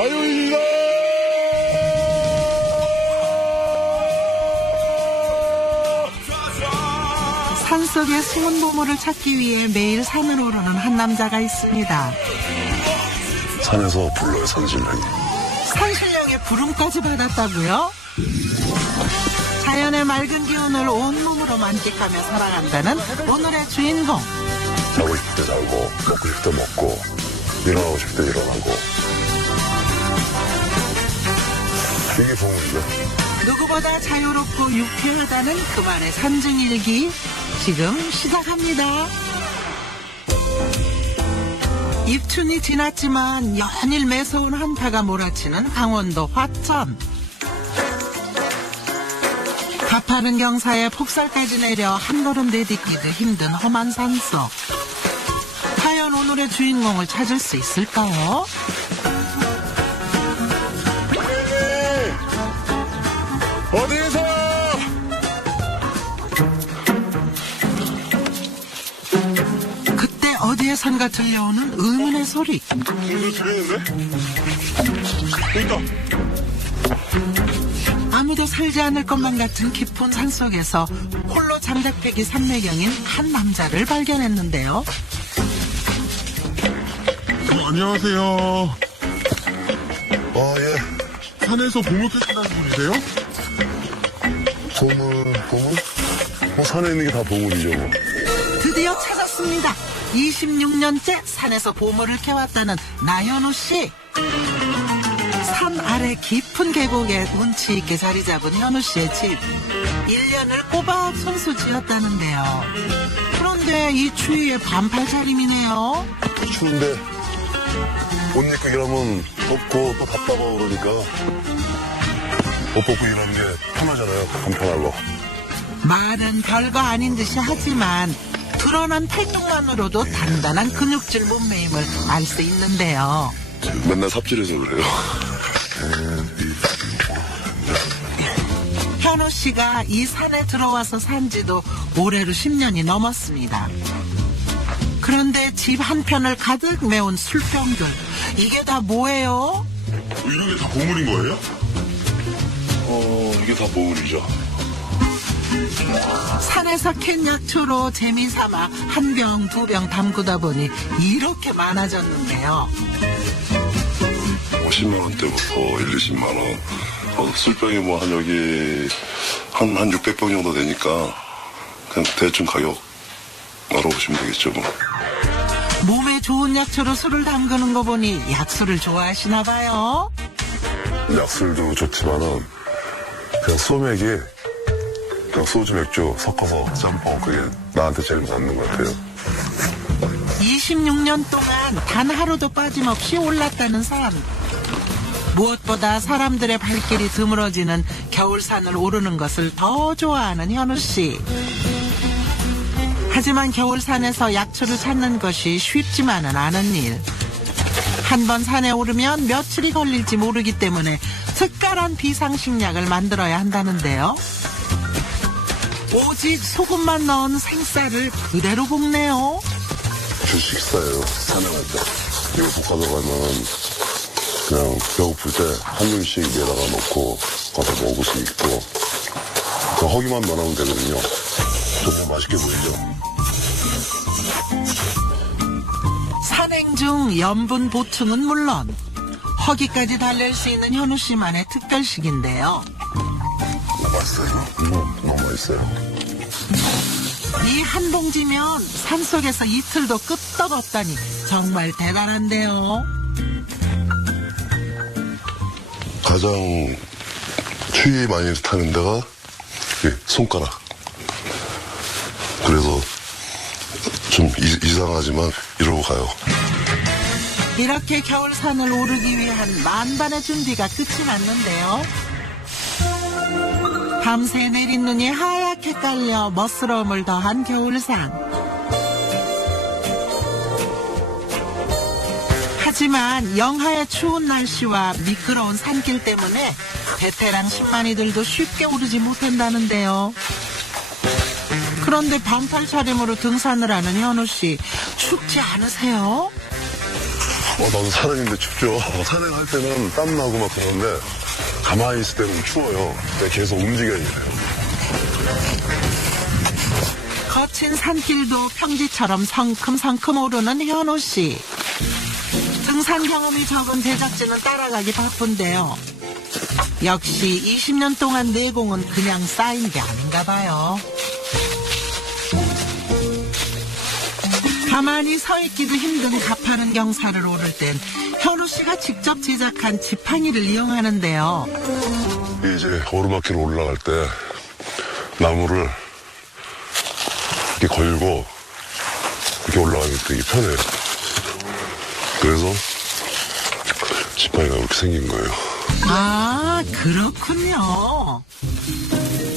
자유입니다. 산속의 숨은 보물을 찾기 위해 매일 산을 오르는 한 남자가 있습니다. 산에서 불러요, 산신령이. 산신령의 부름까지 받았다고요? 자연의 맑은 기운을 온몸으로 만끽하며 살아간다는 오늘의 주인공. 자고 싶을 때 자고, 먹고 싶을 때 먹고, 일어나고 싶을 때 일어나고. 이게 보물이죠. 누구보다 자유롭고 유쾌하다는 그만의 산증일기 지금 시작합니다. 입춘이 지났지만 연일 매서운 한파가 몰아치는 강원도 화천. 가파른 경사에 폭설까지 내려 한 걸음 내딛기도 힘든 험한 산속. 과연 오늘의 주인공을 찾을 수 있을까요? 어디 계세요? 그때 어디에선가 들려오는 의문의 소리. 이거 들리는데? 그러니까. 아무도 살지 않을 것만 같은 깊은 산속에서 홀로 장작패기 산매경인 한 남자를 발견했는데요. 안녕하세요. 아, 예. 산에서 보물 캐신다는 분이세요? 보물? 뭐 산에 있는 게 다 보물이죠, 뭐. 드디어 찾았습니다. 26년째 산에서 보물을 캐왔다는 나현우 씨. 산 아래 깊은 계곡에 운치 있게 자리 잡은 현우 씨의 집. 1년을 꼬박 손수 지었다는데요. 그런데 이 추위에 반팔 차림이네요. 추운데 옷 입고 일하면 덥고 또 답답하고 그러니까 옷 벗고 일하는 게 편하잖아요. 간편하고. 말은 별거 아닌 듯이 하지만 드러난 팔뚝만으로도 단단한 근육질 몸매임을 알 수 있는데요. 맨날 삽질해서 그래요. 현우 씨가 이 산에 들어와서 산 지도 올해로 10년이 넘었습니다. 그런데 집 한편을 가득 메운 술병들. 이게 다 뭐예요? 이런 게 다 보물인 거예요? 이게 다 보물이죠. 산에서 캔 약초로 재미삼아 한 병, 두 병 담그다 보니 이렇게 많아졌는데요. 10만 원대부터 1, 20만 원. 술병이 뭐 한 여기 한 600병 정도 되니까 그냥 대충 가격 알아보시면 되겠죠, 뭐. 몸에 좋은 약초로 술을 담그는 거 보니 약술을 좋아하시나 봐요. 약술도 좋지만은 그냥 소맥이 그냥 소주 맥주 섞어서 짬뽕 그게 나한테 제일 맞는 것 같아요. 26년 동안 단 하루도 빠짐없이 올랐다는 산. 무엇보다 사람들의 발길이 드물어지는 겨울산을 오르는 것을 더 좋아하는 현우 씨. 하지만 겨울산에서 약초를 찾는 것이 쉽지만은 않은 일. 한 번 산에 오르면 며칠이 걸릴지 모르기 때문에 특별한 비상식약을 만들어야 한다는데요. 오직 소금만 넣은 생쌀을 그대로 볶네요. 주식사예요. 산에 갈 때. 이거 볶아 들어가면 그냥 배고플 때 한 명씩 위에다가 넣고 가서 먹을 수 있고 그 허기만 넣으면 되거든요. 정말 맛있게 보이죠. 산행 중 염분 보충은 물론 허기까지 달랠 수 있는 현우 씨만의 특별식인데요. 맛있어요. 너무 맛있어요. 이 한 봉지면 산속에서 이틀도 끄떡없다니 정말 대단한데요. 가장 추위 많이 타는 데가 손가락. 그래서 좀 이상하지만 이러고 가요. 이렇게 겨울산을 오르기 위한 만반의 준비가 끝이 났는데요. 밤새 내린 눈이 하얗게 깔려 멋스러움을 더한 겨울산. 하지만 영하의 추운 날씨와 미끄러운 산길 때문에 베테랑 신만이들도 쉽게 오르지 못한다는데요. 그런데 반팔 차림으로 등산을 하는 현우 씨, 춥지 않으세요? 나도 산행인데 춥죠. 산행할 때는 땀나고 막 그러는데 가만히 있을 때는 추워요. 근데 계속 움직여야 돼요. 거친 산길도 평지처럼 성큼성큼 오르는 현우 씨. 등산 경험이 적은 제작진은 따라가기 바쁜데요. 역시 20년 동안 내공은 그냥 쌓인 게 아닌가 봐요. 가만히 서 있기도 힘든 가파른 경사를 오를 땐 현우 씨가 직접 제작한 지팡이를 이용하는데요. 이제 오르막길을 올라갈 때 나무를 이렇게 걸고 이렇게 올라가면 되게 편해요. 그래서 지팡이가 그렇게 생긴 거예요. 아, 그렇군요.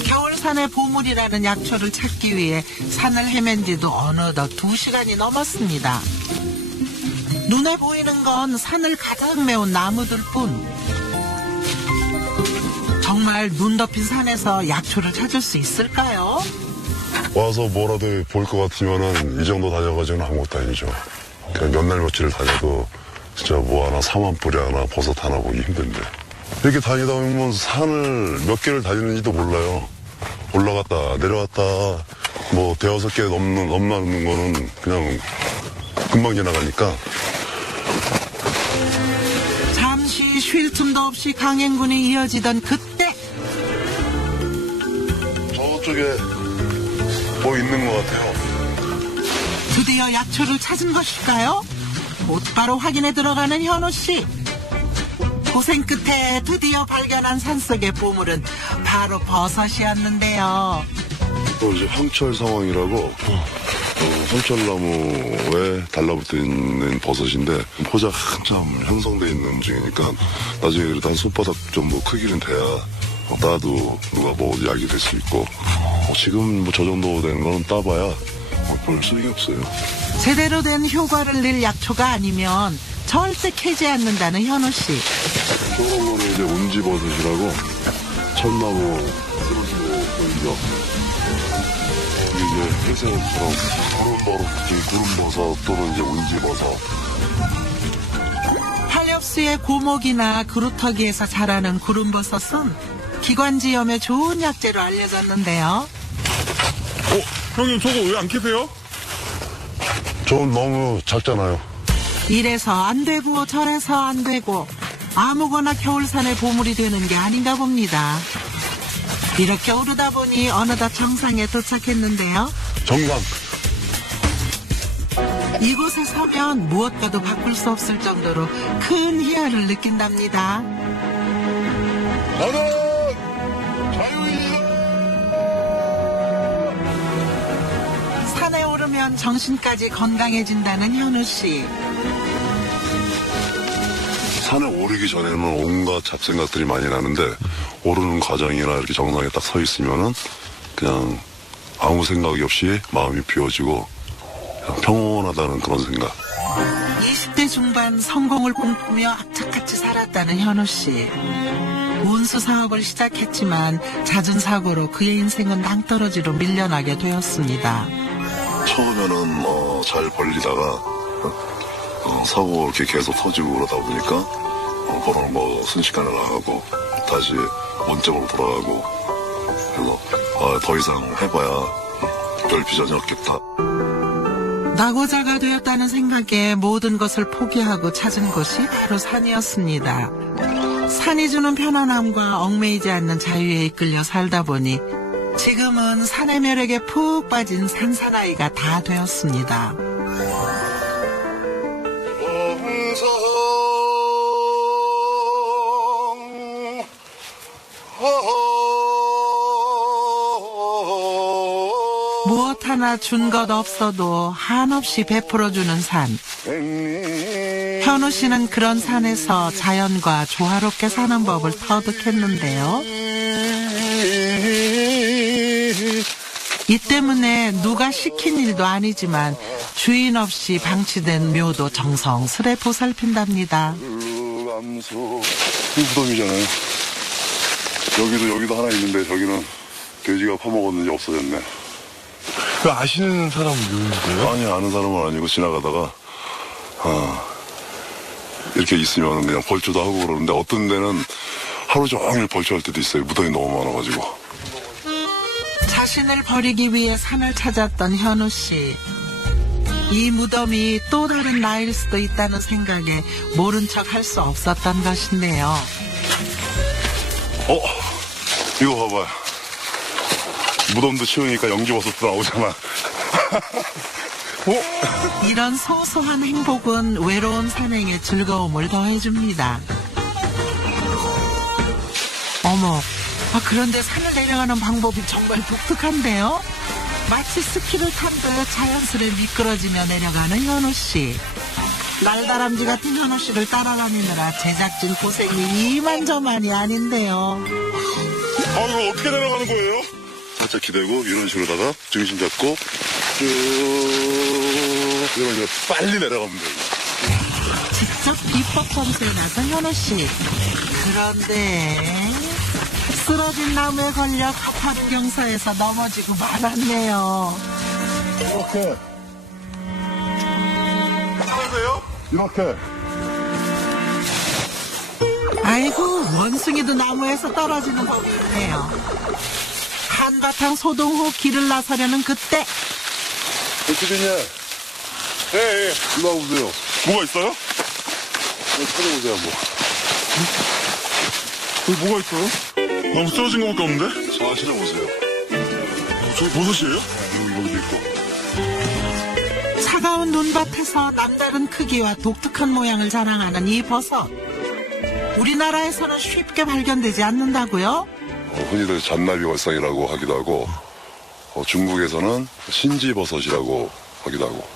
겨울산의 보물이라는 약초를 찾기 위해 산을 헤맨 지도 어느덧 2시간이 넘었습니다. 눈에 보이는 건 산을 가장 메운 나무들 뿐. 정말 눈 덮인 산에서 약초를 찾을 수 있을까요? 와서 뭐라도 볼 것 같으면은 이 정도 다녀가지고는 아무것도 아니죠. 그냥 몇 날 며칠 다녀도 진짜 뭐 하나 사만 뿌리 하나 버섯 하나 보기 힘든데. 이렇게 다니다 보면 산을 몇 개를 다니는지도 몰라요. 올라갔다 내려왔다 뭐 5개 넘는 거는 그냥 금방 지나가니까. 잠시 쉴 틈도 없이 강행군이 이어지던 그때 저쪽에 뭐 있는 것 같아요. 드디어 약초를 찾은 것일까요? 곧바로 확인에 들어가는 현우 씨. 고생 끝에 드디어 발견한 산속의 보물은 바로 버섯이었는데요. 이제 황철 상황이라고 황철나무에 달라붙어 있는 버섯인데 포자 한참 형성돼 있는 중이니까 나중에 그래도 한 손바닥 정도 크기는 돼야 따도 누가 먹어도 약이 될 수 있고 지금 뭐 저 정도 된 거는 따봐야 별 소용이 없어요. 제대로 된 효과를 낼 약초가 아니면 절대 캐지 않는다는 현우 씨. 저런 거는 이제 운지버섯이라고 천나무 쓰러지고 보이죠. 이게 이제 회색처럼 구름버섯 또는 이제 운지버섯. 한렵수의 고목이나 그루터기에서 자라는 구름버섯은 기관지염에 좋은 약재로 알려졌는데요. 형님 저거 왜 안 캐세요? 전 너무 작잖아요. 이래서 안 되고 저래서 안 되고 아무거나 겨울산의 보물이 되는 게 아닌가 봅니다. 이렇게 오르다 보니 어느덧 정상에 도착했는데요. 정상. 이곳에 서면 무엇과도 바꿀 수 없을 정도로 큰 희열을 느낀답니다. 나는 자유인이다. 산에 오르면 정신까지 건강해진다는 현우 씨. 산에 오르기 전에는 온갖 잡생각들이 많이 나는데 오르는 과정이나 이렇게 정상에 딱 서 있으면은 그냥 아무 생각이 없이 마음이 비워지고 그냥 평온하다는 그런 생각. 20대 중반 성공을 꿈꾸며 악착같이 살았다는 현우 씨. 운수 사업을 시작했지만 잦은 사고로 그의 인생은 낭떠러지로 밀려나게 되었습니다. 처음에는 잘 벌리다가 사고 이렇게 계속 터지고 그러다 보니까 그런 거 순식간에 나가고 다시 원점으로 돌아가고 그래서 더 이상 해봐야 별 비전이 없겠다. 낙오자가 되었다는 생각에 모든 것을 포기하고 찾은 곳이 바로 산이었습니다. 산이 주는 편안함과 얽매이지 않는 자유에 이끌려 살다 보니 지금은 산의 매력에 푹 빠진 산사나이가 다 되었습니다. 무엇 하나 준 것 없어도 한없이 베풀어주는 산. 현우 씨는 그런 산에서 자연과 조화롭게 사는 법을 터득했는데요. 이 때문에 누가 시킨 일도 아니지만 주인 없이 방치된 묘도 정성스레 보살핀답니다. 이 무덤이잖아요. 여기도 하나 있는데 저기는 돼지가 파먹었는지 없어졌네. 그 아시는 사람 묘인데요? 아니 아는 사람은 아니고 지나가다가 이렇게 있으면 그냥 벌초도 하고 그러는데 어떤 데는 하루 종일 벌초할 때도 있어요. 무덤이 너무 많아가지고. 자신을 버리기 위해 산을 찾았던 현우 씨. 이 무덤이 또 다른 나일 수도 있다는 생각에 모른 척 할 수 없었던 것인데요. 이거 봐봐요. 무덤도 치우니까 영지버섯도 나오잖아. 이런 소소한 행복은 외로운 산행에 즐거움을 더해줍니다. 어머, 그런데 산을 내려가는 방법이 정말 독특한데요? 마치 스키를 탄 듯 자연스레 미끄러지며 내려가는 현우 씨. 날다람쥐 같은 현우 씨를 따라다니느라 제작진 고생이 이만저만이 아닌데요. 이거 어떻게 내려가는 거예요? 살짝 기대고 이런 식으로다가 중심 잡고 쭉 이러면 빨리 내려가면 돼요. 직접 비법 검수에 나선 현우 씨. 그런데 쓰러진 나무에 걸려 가파른 경사에서 넘어지고 말았네요. 이렇게. 하세요? 이렇게. 아이고, 원숭이도 나무에서 떨어지는 법이 있네요. 한바탕 소동 후 길을 나서려는 그때 대표님. 예. 일로 와보세요. 뭐가 있어요? 찾아보세요, 한번. 여기 뭐가 있어요? 너무 쓰러진 것밖에 없는데? 저 찾아보세요. 저 버섯이에요? 여기도 있고. 차가운 눈밭에서 남다른 크기와 독특한 모양을 자랑하는 이 버섯. 우리나라에서는 쉽게 발견되지 않는다고요? 흔히들 잔나비 월상이라고 하기도 하고, 중국에서는 신지버섯이라고 하기도 하고.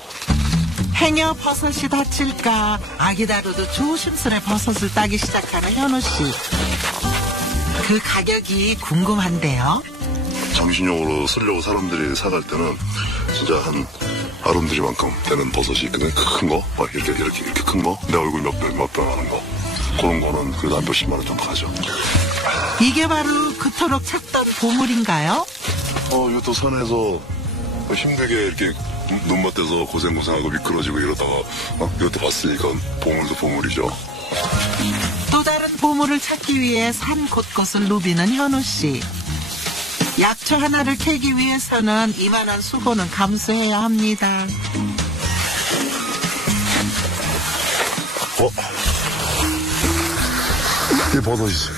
행여 버섯이 다칠까 아기 다루도 조심스레 버섯을 따기 시작하는 현우 씨. 그 가격이 궁금한데요. 정신용으로 쓰려고 사람들이 사갈 때는 진짜 한 아름드리만큼 되는 버섯이 있거든요. 큰 거, 막 이렇게 큰 거, 내 얼굴 몇 배 하는 거. 그런 거는 그래도 한 몇십만 원 정도 가죠. 이게 바로 그토록 찾던 보물인가요? 이것도 산에서 힘들게 이렇게 눈맞대서 고생하고 미끄러지고 이러다가 이것도 봤으니까 보물도 보물이죠. 또 다른 보물을 찾기 위해 산 곳곳을 누비는 현우 씨. 약초 하나를 캐기 위해서는 이만한 수고는 감수해야 합니다. 이게 버섯이지.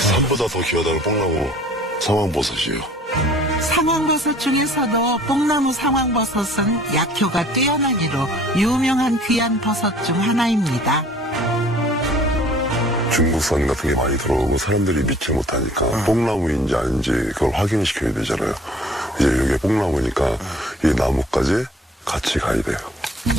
산보다 더 귀하다는 뽕나무 상황버섯이에요. 상황버섯 중에서도 뽕나무 상황버섯은 약효가 뛰어나기로 유명한 귀한 버섯 중 하나입니다. 중국산 같은 게 많이 들어오고 사람들이 믿지 못하니까 뽕나무인지 아닌지 그걸 확인시켜야 되잖아요. 이제 이게 뽕나무니까 이 나무까지 같이 가야 돼요.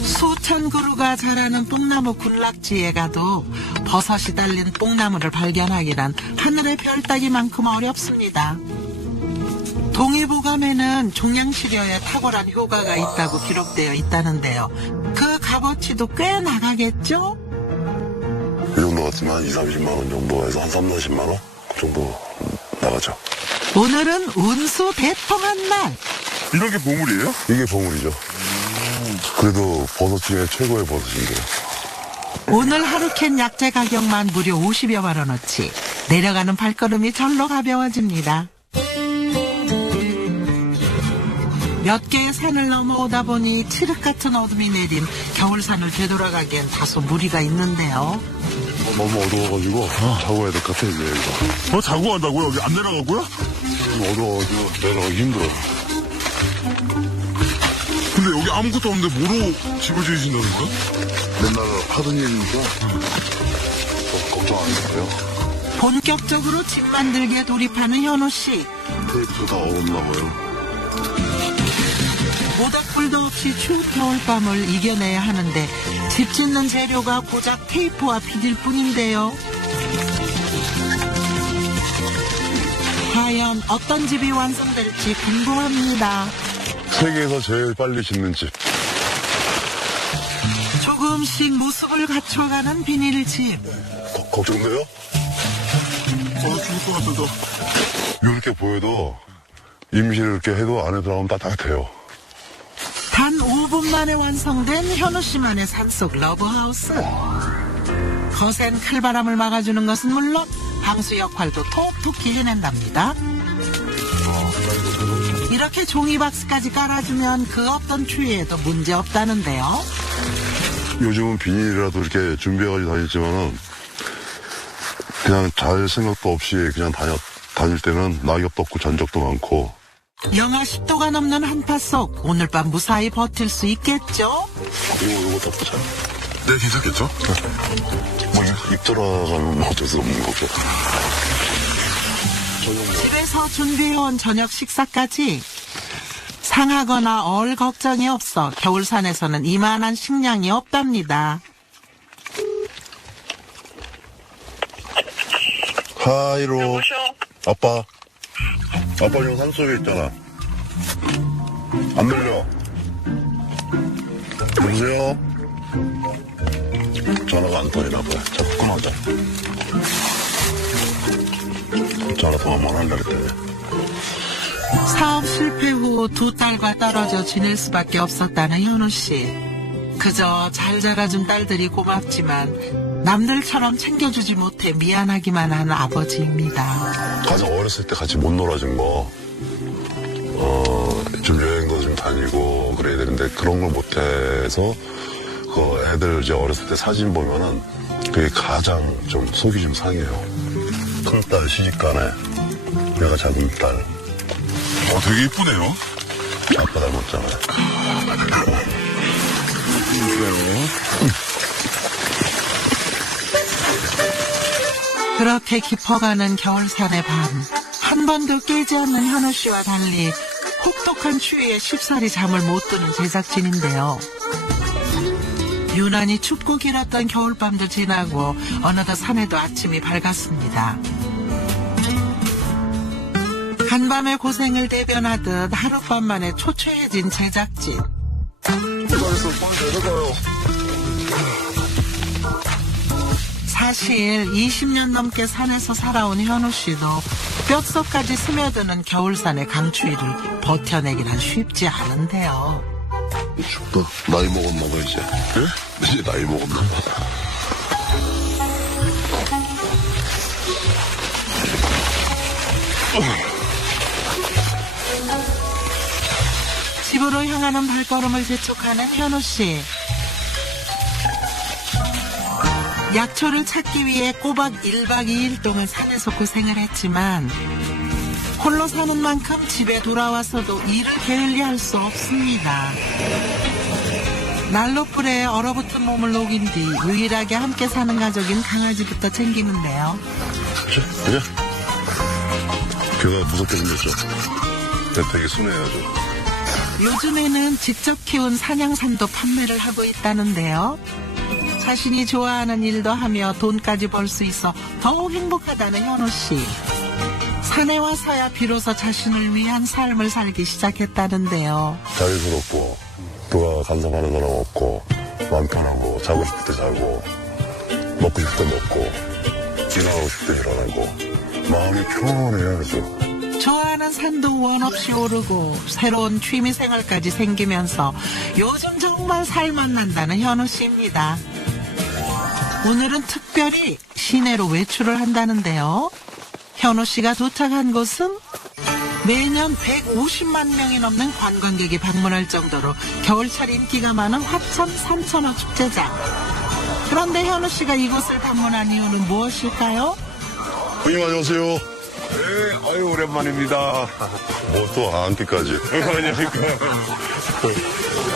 수천 그루가 자라는 뽕나무 군락지에 가도 버섯이 달린 뽕나무를 발견하기란 하늘의 별 따기만큼 어렵습니다. 동의보감에는 종양치료에 탁월한 효과가 있다고 기록되어 있다는데요. 그 값어치도 꽤 나가겠죠? 이 정도 같으면 한 2, 30만 원 정도에서 한 3, 40만 원? 그 정도 나가죠. 오늘은 운수 대통한 날. 이런 게 보물이에요? 이게 보물이죠. 그래도 버섯 중에 최고의 버섯인데요. 오늘 하루 캔 약재 가격만 무려 50여만 원어치. 내려가는 발걸음이 절로 가벼워집니다. 몇 개의 산을 넘어오다 보니 칠흑 같은 어둠이 내린 겨울산을 되돌아가기엔 다소 무리가 있는데요. 너무 어두워가지고 자고 가야 될 것 같아, 이제 이거. 자고 간다고요? 여기 안 내려가고요? 어두워가지고 내려가기 힘들어. 근데 여기 아무것도 없는데 뭐로 집을 지으신다는 거야? 맨날 하던 일이니까 걱정 안 해요. 본격적으로 집 만들기에 돌입하는 현우 씨. 테이프가 다 얼었나 봐요. 모닥불도 없이 추운 겨울밤을 이겨내야 하는데 집 짓는 재료가 고작 테이프와 비닐 뿐인데요. 과연 어떤 집이 완성될지 궁금합니다. 세계에서 제일 빨리 짓는 집. 조금씩 모습을 갖춰가는 비닐집. 걱정돼요? 죽을 것 같아서. 이렇게 보여도 임시를 이렇게 해도 안에 들어가면 따뜻해요. 단 5분만 만에 완성된 현우 씨만의 산속 러브하우스. 거센 칼바람을 막아주는 것은 물론 방수 역할도 톡톡히 해낸답니다. 이렇게 종이박스까지 깔아주면 그 어떤 추위에도 문제없다는데요. 요즘은 비닐이라도 이렇게 준비해가지고 다녔지만은 그냥 잘 생각도 없이 그냥 다닐 때는 낙엽도 없고 전적도 많고. 영하 10도가 넘는 한파 속 오늘 밤 무사히 버틸 수 있겠죠? 이거 덮자. 네, 괜찮겠죠? 뭐 입 돌아가면 어쩔 수 없는 거고. 집에서 준비해온 저녁 식사까지 상하거나 얼 걱정이 없어 겨울산에서는 이만한 식량이 없답니다. 하이로. 여보세요? 아빠 지금 산속에 있잖아. 안 들려. 여보세요? 전화가 안 터지나 봐요. 자꾸 끊어져. 전화 통화만 한다 그랬더니. 사업 실패 후 두 딸과 떨어져 지낼 수밖에 없었다는 현우 씨. 그저 잘 자라준 딸들이 고맙지만 남들처럼 챙겨주지 못해 미안하기만 한 아버지입니다. 가장 어렸을 때 같이 못 놀아준 거, 좀 여행도 좀 다니고 그래야 되는데 그런 걸 못해서 그 애들 이제 어렸을 때 사진 보면은 그게 가장 좀 속이 좀 상해요. 큰딸 시집가네. 내가 작은 딸. 되게 이쁘네요. 아빠 닮았잖아요. 그렇게 깊어가는 겨울산의 밤. 한 번도 깨지 않는 현우 씨와 달리 혹독한 추위에 쉽사리 잠을 못 드는 제작진인데요. 유난히 춥고 길었던 겨울밤도 지나고 어느덧 산에도 아침이 밝았습니다. 한밤의 고생을 대변하듯 하룻밤 만에 초췌해진 제작진. 사실 20년 넘게 산에서 살아온 현우 씨도 뼛속까지 스며드는 겨울산의 강추위를 버텨내기란 쉽지 않은데요. 춥다. 나이 먹었나 봐, 이제. 그래? 이제 나이 먹었나 봐. 집으로 향하는 발걸음을 재촉하는 현우 씨. 약초를 찾기 위해 꼬박 1박 2일 동안 산에서 고생을 했지만 홀로 사는 만큼 집에 돌아와서도 일을 게을리할 수 없습니다. 난로불에 얼어붙은 몸을 녹인 뒤 유일하게 함께 사는 가족인 강아지부터 챙기는데요. 그죠? 걔가 무섭게 생겼죠? 되게 순해요, 저. 요즘에는 직접 키운 사냥산도 판매를 하고 있다는데요. 자신이 좋아하는 일도 하며 돈까지 벌 수 있어 더욱 행복하다는 현우 씨. 산에 와서야 비로소 자신을 위한 삶을 살기 시작했다는데요. 자유스럽고 누가 간섭하는 사람 없고 마음 편하고 자고 싶을 때 자고 먹고 싶을 때 먹고 일어나고 싶을 때 일어나고 마음이 편해요. 그죠? 좋아하는 산도 원 없이 오르고 새로운 취미생활까지 생기면서 요즘 정말 살맛 난다는 현우 씨입니다. 오늘은 특별히 시내로 외출을 한다는데요. 현우 씨가 도착한 곳은 매년 150만 명이 넘는 관광객이 방문할 정도로 겨울철 인기가 많은 화천 산천어 축제장. 그런데 현우 씨가 이곳을 방문한 이유는 무엇일까요? 형님 안녕하세요. 네, 아유, 오랜만입니다. 뭐 또 안기까지.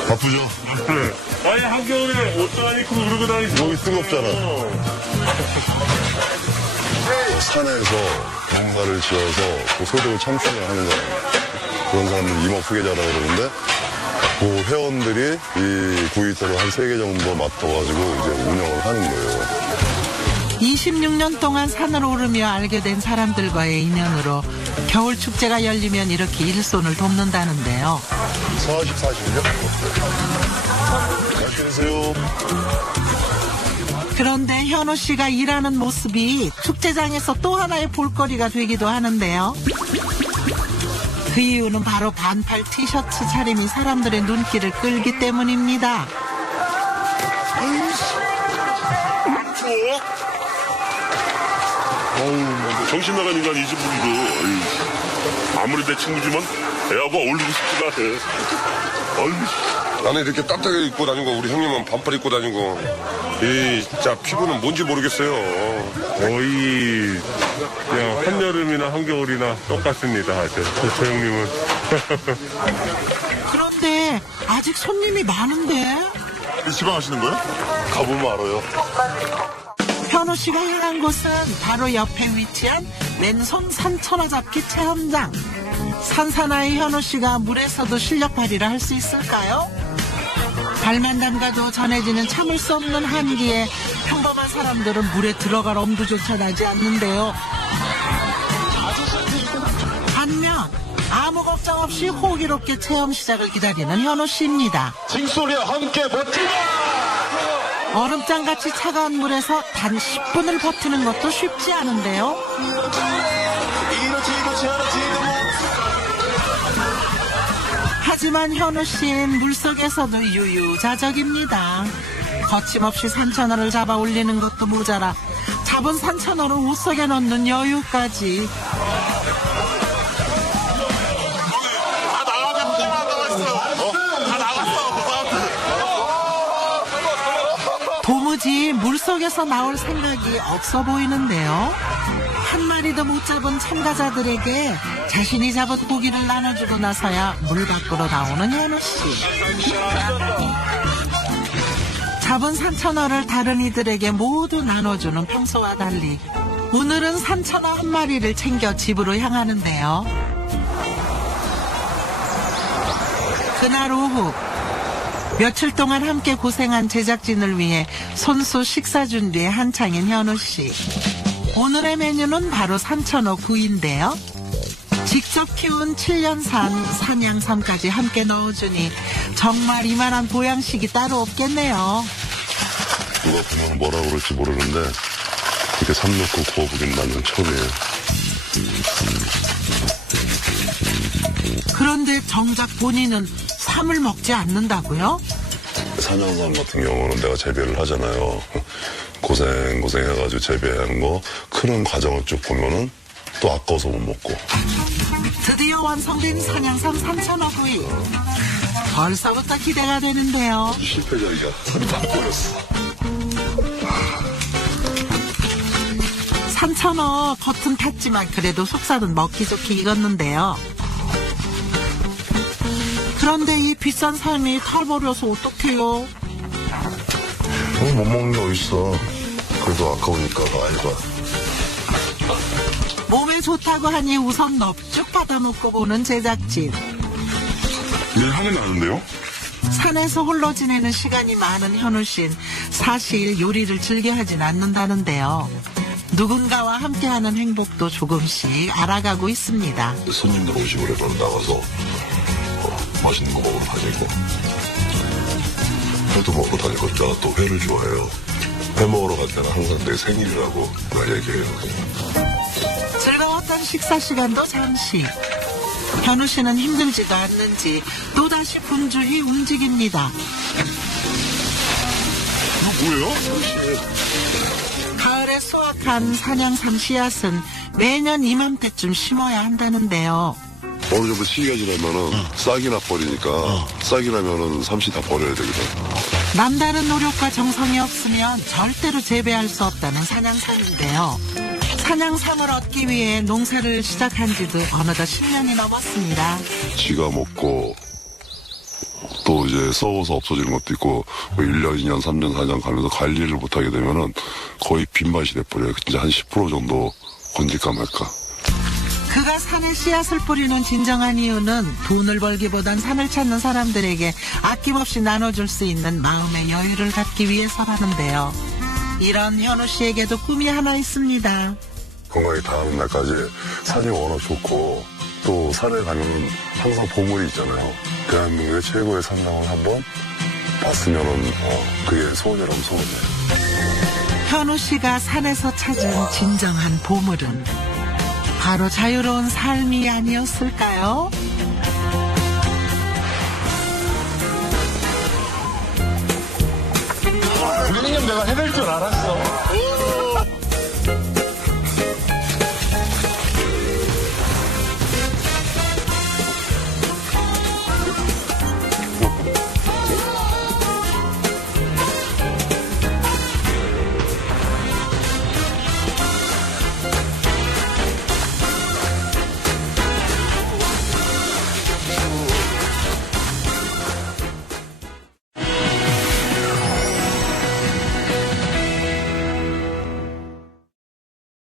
바쁘죠? 아니, 한겨울에 옷도 안 입고 그러고 다니시고. 여기 뜨겁잖아. 산에서 농사를 지어서 그 소득을 창출을 하는 거예요. 그런 사람들 임업후계자라고 그러는데 그 회원들이 이 구이터를 한 3개 정도 맡아가지고 이제 운영을 하는 거예요. 26년 동안 산을 오르며 알게 된 사람들과의 인연으로 겨울 축제가 열리면 이렇게 일손을 돕는다는데요. 40요? 안녕하세요. 그런데 현우 씨가 일하는 모습이 축제장에서 또 하나의 볼거리가 되기도 하는데요. 그 이유는 바로 반팔 티셔츠 차림이 사람들의 눈길을 끌기 때문입니다. 정신 나간 인간 이 집은 이거. 아무리 내 친구지만 애하고 어울리고 싶지가 않아. 아유. 나는 이렇게 따뜻하게 입고 다니고 우리 형님은 반팔 입고 다니고 이 진짜 피부는 뭔지 모르겠어요. 거의 그냥 한여름이나 한겨울이나 똑같습니다. 저 형님은. 그런데 아직 손님이 많은데 지방하시는 거예요? 가보면 알아요. 현우 씨가 향한 곳은 바로 옆에 위치한 맨손 산천어 잡기 체험장. 산사나이 현우 씨가 물에서도 실력 발휘를 할 수 있을까요? 발만 담가도 전해지는 참을 수 없는 한기에 평범한 사람들은 물에 들어갈 엄두조차 나지 않는데요. 반면 아무 걱정 없이 호기롭게 체험 시작을 기다리는 현우 씨입니다. 징소리와 함께 버티라! 얼음장같이 차가운 물에서 단 10분을 버티는 것도 쉽지 않은데요. 하지만 현우 씨는 물속에서도 유유자적입니다. 거침없이 산천어를 잡아 올리는 것도 모자라 잡은 산천어를 옷 속에 넣는 여유까지. 도무지 물속에서 나올 생각이 없어 보이는데요. 한 마리도 못 잡은 참가자들에게 자신이 잡은 고기를 나눠주고 나서야 물 밖으로 나오는 현우 씨. 잡은 산천어를 다른 이들에게 모두 나눠주는 평소와 달리 오늘은 산천어 한 마리를 챙겨 집으로 향하는데요. 그날 오후 며칠 동안 함께 고생한 제작진을 위해 손수 식사 준비에 한창인 현우 씨. 오늘의 메뉴는 바로 산천어 구이인데요. 직접 키운 7년산 산양삼까지 함께 넣어주니 정말 이만한 보양식이 따로 없겠네요. 누가 보면 뭐라 그럴지 모르는데 이렇게 삶 넣고 구워보긴 나는 처음이에요. 그런데 정작 본인은 삼을 먹지 않는다고요? 산양삼 같은 경우는 내가 재배를 하잖아요. 고생해가지고 재배한 거 크는 과정을 쭉 보면은 또 아까워서 못 먹고. 드디어 완성된 산양삼 산천어 구이. 벌써부터 기대가 되는데요. 실패자리가 다 버렸어. 산천어 겉은 탔지만 그래도 속살은 먹기 좋게 익었는데요. 그런데 이 비싼 삶이 털버려서 어떡해요? 못 먹는 게 어딨어. 그래도 아까우니까 알바. 몸에 좋다고 하니 우선 넙죽 받아먹고 보는 제작진. 일 향이 나는데요? 산에서 홀로 지내는 시간이 많은 현우 씨는 사실 요리를 즐겨 하진 않는다는데요. 누군가와 함께하는 행복도 조금씩 알아가고 있습니다. 손님들 오시고 그러면 나가서 맛있는 거 먹으러 다니고 회도 먹으러 다니고 내가 또 회를 좋아해요. 회 먹으러 갈 때는 항상 내 생일이라고 내가 얘기해요. 즐거웠던 식사 시간도 잠시. 현우 씨는 힘들지도 않는지 또다시 분주히 움직입니다. 이거 뭐예요? 가을에 수확한 산양삼 씨앗은 매년 이맘때쯤 심어야 한다는데요. 어느 정도 시기가 지나면은 싹이 나버리니까 싹이 나면은 삼시 다 버려야 되거든. 남다른 노력과 정성이 없으면 절대로 재배할 수 없다는 산양삼인데요. 산양삼을 얻기 위해 농사를 시작한 지도 어느덧 10년이 넘었습니다. 지가 먹고 또 이제 썩어서 없어지는 것도 있고 1년, 2년, 3년, 4년 가면서 관리를 못하게 되면은 거의 빈맛이 돼버려요. 진짜 한 10% 정도 건질까 말까. 그가 산에 씨앗을 뿌리는 진정한 이유는 돈을 벌기보단 산을 찾는 사람들에게 아낌없이 나눠줄 수 있는 마음의 여유를 갖기 위해서라는데요. 이런 현우 씨에게도 꿈이 하나 있습니다. 건강히 닿는 날까지 산이 워낙 좋고 또 산에 가면 항상 보물이 있잖아요. 대한민국의 최고의 산장을 한번 봤으면은 그게 소원이라면 소원이에요. 현우 씨가 산에서 찾은 진정한 보물은 바로 자유로운 삶이 아니었을까요? 우리는 내가 해낼 줄 알았어.